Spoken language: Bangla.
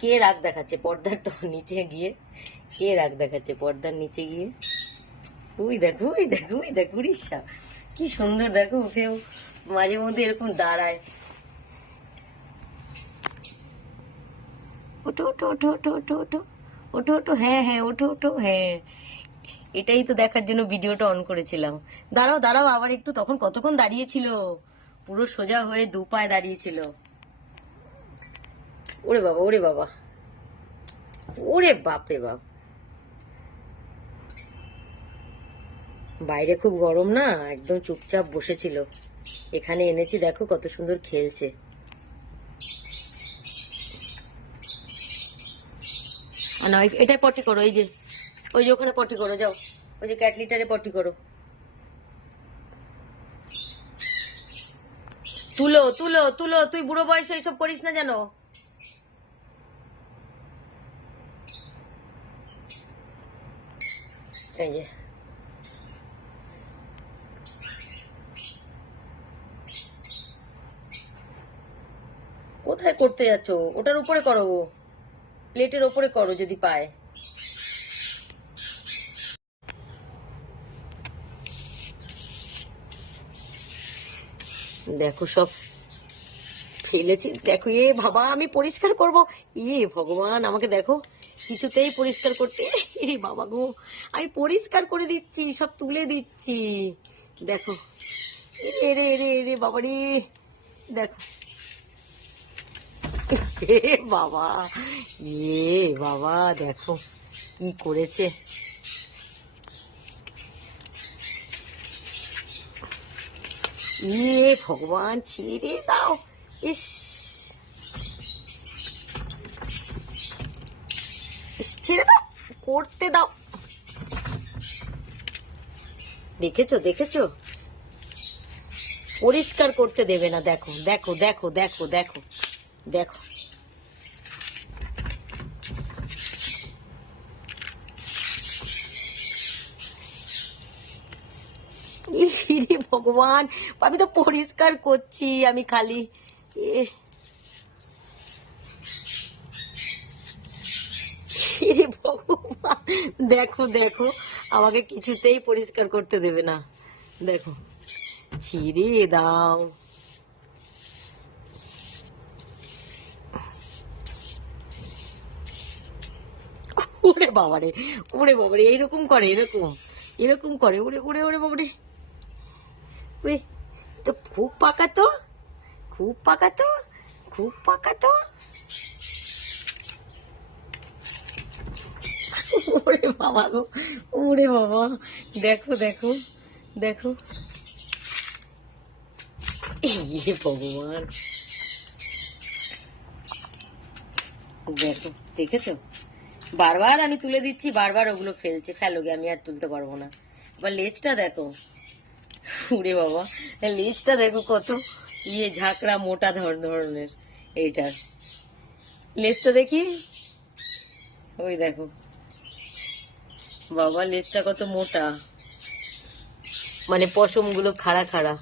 কে রাগ দেখাচ্ছে পর্দার তো নিচে গিয়ে, কে রাগ দেখাচ্ছে পর্দার নিচে গিয়ে। ওই দেখো ওই দেখো ওই দেখো উড়িষ্যা কি সুন্দর, দেখো উঠেও মাঝে মধ্যে এরকম দাঁড়ায়। ওঠো ওঠো ওঠো ওঠো ওঠো ওঠো ওঠো ওঠো, হ্যাঁ হ্যাঁ ওঠো ওঠো, হ্যাঁ এটাই তো দেখার জন্য ভিডিওটা অন করেছিলাম। দাঁড়াও দাঁড়াও আবার একটু, তখন কতক্ষণ দাঁড়িয়েছিল, পুরো সোজা হয়ে দু পায়ে দাঁড়িয়েছিল। ওরে বাবা ওরে বাবা, ওরে বাপরে বাপ। বাইরে খুব গরম না, একদম চুপচাপ বসেছিল, এখানে এনেছি দেখো কত সুন্দর খেলছে। না এটাই পটি করো, এই যে ওই যে ওখানে পটি করো, যাও ওই যে ক্যাটলিটারে পটি করো। তুলো তুলো তুলো, তুই বুড়ো বয়সে এইসব করিস না যেন। এই যে কোথায় করতে যাচ্ছ, ওটার উপরে করো, প্লেটের ওপরে করো যদি পায়। দেখো সব ফেলেছি, দেখো এ বাবা আমি পরিষ্কার করব, ইয়ে ভগবান আমাকে দেখো কিছুতেই পরিষ্কার করতে, এ বাবা গো আমি পরিষ্কার করে দিচ্ছি, সব তুলে দিচ্ছি, দেখো রে রে রে রে বাবা রে, দেখো এ বাবা, এ বাবা দেখো কি করেছে। ইয়ে ভগবান ছেড়ে দাও, ইস ছেড়ে দাও, করতে দাও। দেখেছো দেখেছো, পরিষ্কার করতে দেবে না, দেখো দেখো দেখো দেখো দেখো দেখো। ইরে ভগবান, আমি তো পরিষ্কার করছি, আমি খালি ইরে ভগবান, দেখো দেখো আমাকে কিছুতেই পরিষ্কার করতে দেবে না, দেখো ছিঁড়ে দাও। ওরে বাবারে, ওরে বাবারে, এইরকম করে, এরকম এরকম করে, ওরে ওরে ওরে বাবারে, ওরে তো খুব পাকা তো, খুব পাকা তো, খুব পাকা তো। ওরে বাবা গো, ওরে বাবা, দেখো দেখো দেখো, ইয়ে ভগবান, দেখো দেখেছো বারবার আমি তুলে দিচ্ছি, বারবার ওগুলো ফেলছে, ফেলোগে আমি আর তুলতে পারবো না। এবার লেজটা দেখো, উড়ে বাবা লেজটা দেখো কত ইয়ে ঝাঁকড়া মোটা ধরনের, এইটার লেজটা দেখি, ওই দেখো বাবা লেজটা কত মোটা, মানে পশম গুলো খাড়া খাড়া।